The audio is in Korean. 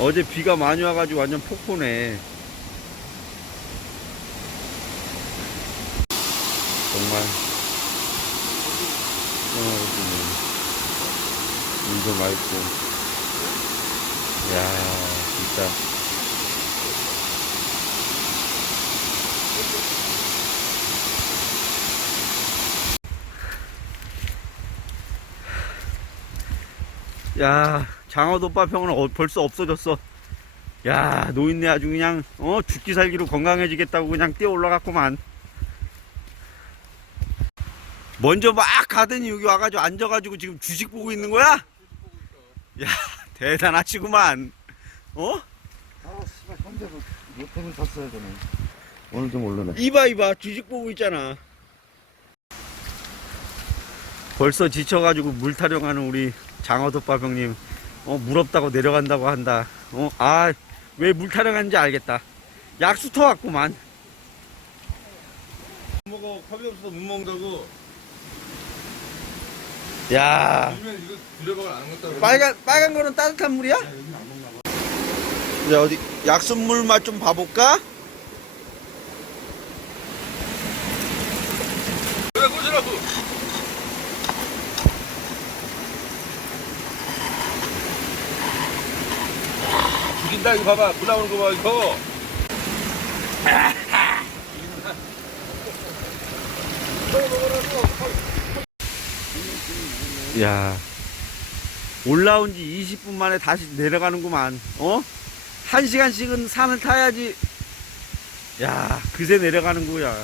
어제 비가 많이 와가지고 완전 폭포네. 정말. 시원하거든요. 물도 맑고. 야 진짜. 야, 장어덮밥형은 어, 벌써 없어졌어. 야, 노인네 아주 그냥, 어, 죽기 살기로 건강해지겠다고 그냥 뛰어 올라갔구만. 먼저 막 가더니 여기 와가지고 앉아가지고 지금 주식 보고 있는 거야? 야, 대단하시구만. 어? 아, 씨발, 현재도 요템을 샀어야 되네. 오늘 좀 올르네. 이봐, 이봐. 주식 보고 있잖아. 벌써 지쳐가지고 물 타령하는 우리 장어덮밥 형님. 어, 물 없다고 내려간다고 한다. 어, 아, 왜 물 타령하는지 알겠다. 약수 터 왔구만. 먹어 컵이 없어서 못 먹는다고 야, 요즘엔 이거 두려박을 안 먹다 그래 빨간, 빨간 거는 따뜻한 물이야? 야, 여기는 안 먹나 봐 이제 어디, 약수물 맛 좀 봐볼까? 내가 꽂으라고 죽인다 이거 봐봐. 불 나오는 거 봐 이거. 야 올라온 지 20분 만에 다시 내려가는구만 어? 한 시간씩은 산을 타야지. 야 그새 내려가는 거야